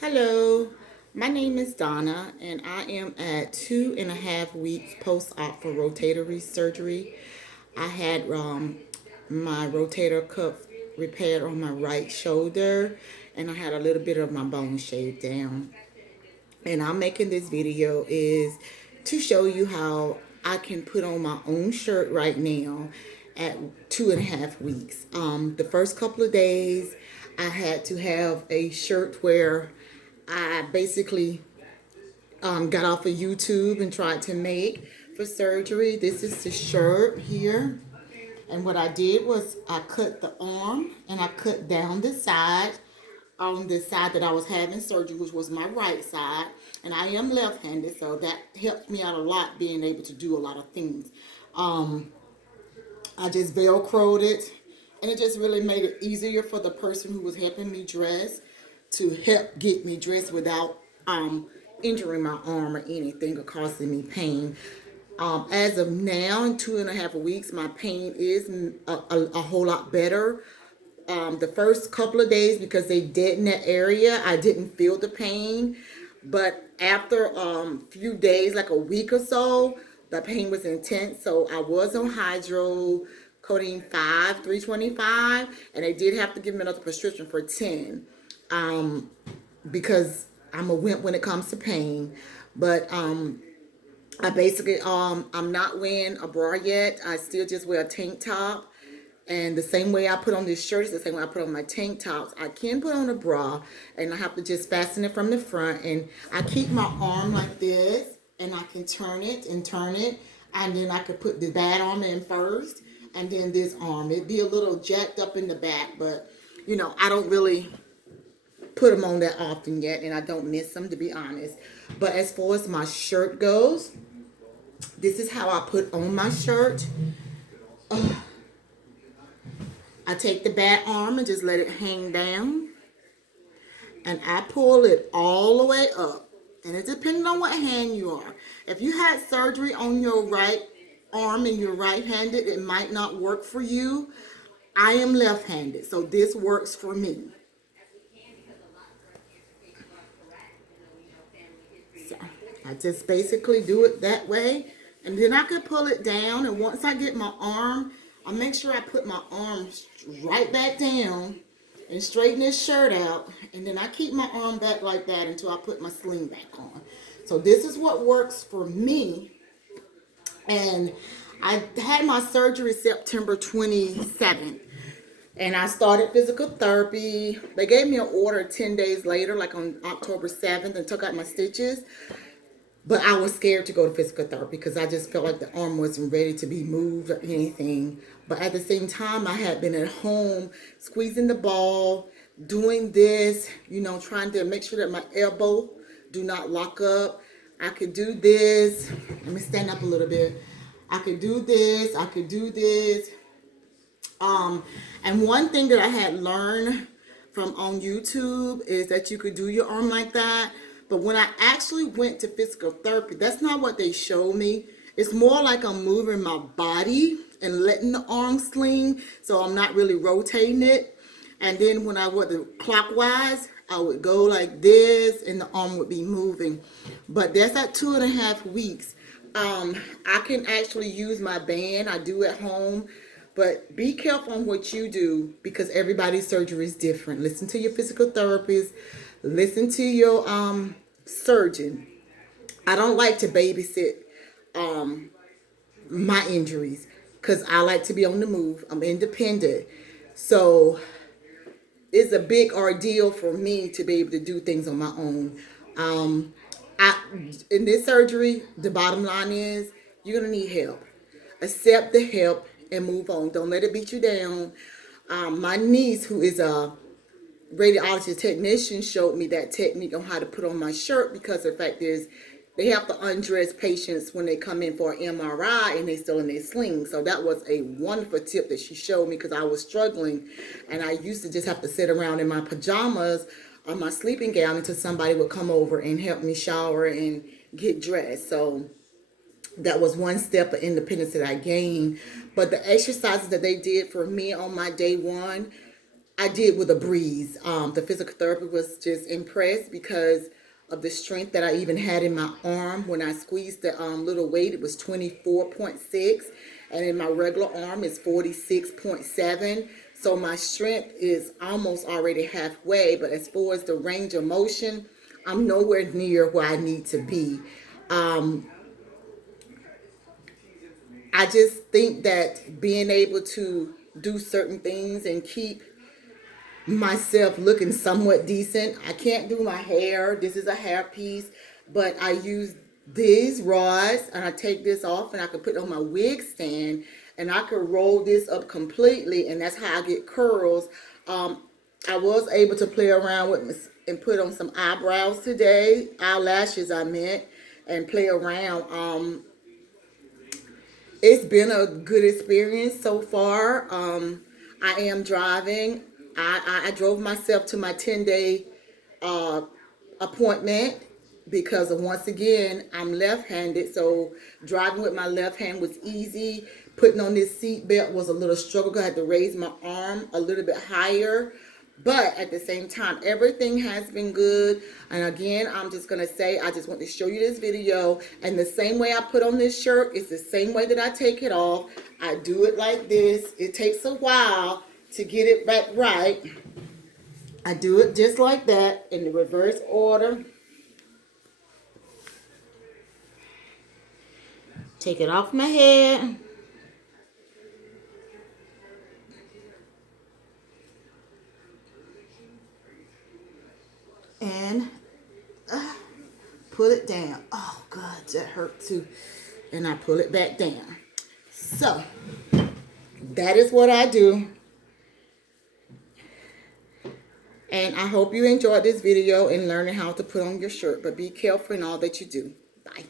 Hello, my name is Donna, and I am at 2.5 weeks post-op for rotatory surgery. I had my rotator cuff repaired on my right shoulder, and I had a little bit of my bone shaved down. And I'm making this video is to show you how I can put on my own shirt right now at 2.5 weeks. The first couple of days, I had to have a shirt where I basically got off of YouTube and tried to make for surgery. This is the shirt here. And what I did was I cut the arm and I cut down the side on the side that I was having surgery, which was my right side. And I am left-handed, so that helped me out a lot being able to do a lot of things. Um, I just Velcroed it, and it just really made it easier for the person who was helping me dress to help get me dressed without injuring my arm or anything or causing me pain. As of now, in 2.5 weeks, my pain is a whole lot better. The first couple of days, because they deadened that area, I didn't feel the pain. But after a few days, like a week or so, the pain was intense. So I was on hydro codeine 5, 325, and they did have to give me another prescription for 10, because I'm a wimp when it comes to pain. But I basically I'm not wearing a bra yet. I still just wear a tank top. And the same way I put on this shirt is the same way I put on my tank tops. I can put on a bra, and I have to just fasten it from the front. And I keep my arm like this, and I can turn it and turn it. And then I could put the bad arm in first, and then this arm. It'd be a little jacked up in the back, but I don't really put them on that often yet, and I don't miss them, to be honest. But as far as my shirt goes, this is how I put on my shirt. I take the back arm and just let it hang down. And I pull it all the way up. And it depends on what hand you are. If you had surgery on your right arm and you're right-handed, it might not work for you. I am left-handed, so this works for me. So I just basically do it that way. And then I could pull it down. And once I get my arm, I make sure I put my arm right back down and straighten this shirt out. And then I keep my arm back like that until I put my sling back on. So this is what works for me. And I had my surgery September 27th. And I started physical therapy. They gave me an order 10 days later, like on October 7th, and took out my stitches. But I was scared to go to physical therapy because I just felt like the arm wasn't ready to be moved or anything. But at the same time, I had been at home squeezing the ball, doing this, trying to make sure that my elbow do not lock up. I could do this. Let me stand up a little bit. I could do this. I could do this. And one thing that I had learned from on YouTube is that you could do your arm like that. But when I actually went to physical therapy, that's not what they showed me. It's more like I'm moving my body and letting the arm sling, so I'm not really rotating it. And then when I went clockwise, I would go like this, and the arm would be moving. But that's at 2.5 weeks. I can actually use my band. I do at home. But be careful on what you do because everybody's surgery is different. Listen to your physical therapist. Listen to your surgeon. I don't like to babysit my injuries because I like to be on the move. I'm independent. So it's a big ordeal for me to be able to do things on my own. Um, I, in this surgery, the bottom line is you're going to need help. Accept the help and move on. Don't let it beat you down. My niece, who is a radiologist technician, showed me that technique on how to put on my shirt because the fact is they have to undress patients when they come in for an MRI and they still in their sling. So that was a wonderful tip that she showed me because I was struggling and I used to just have to sit around in my pajamas or my sleeping gown until somebody would come over and help me shower and get dressed. So that was one step of independence that I gained. But the exercises that they did for me on my day one, I did with a breeze. The physical therapist was just impressed because of the strength that I even had in my arm. When I squeezed the little weight, it was 24.6, and in my regular arm it's 46.7. So my strength is almost already halfway, but as far as the range of motion, I'm nowhere near where I need to be. Um, I just think that being able to do certain things and keep myself looking somewhat decent. I can't do my hair. This is a hair piece, but I use these rods and I take this off and I can put it on my wig stand and I can roll this up completely, and that's how I get curls. Um, I was able to play around with and put on some eyebrows today, eyelashes I meant, and play around. It's been a good experience so far. I am driving. I drove myself to my 10-day uh, appointment because of, once again, I'm left-handed. So driving with my left hand was easy. Putting on this seat belt was a little struggle because I had to raise my arm a little bit higher. But at the same time, everything has been good. And again, I'm just going to say, I just want to show you this video. And the same way I put on this shirt is the same way that I take it off. I do it like this. It takes a while to get it back right. I do it just like that in the reverse order. Take it off my head. And pull it down. Oh, God, that hurt too. And I pull it back down. So, that is what I do. And I hope you enjoyed this video and learning how to put on your shirt. But be careful in all that you do. Bye.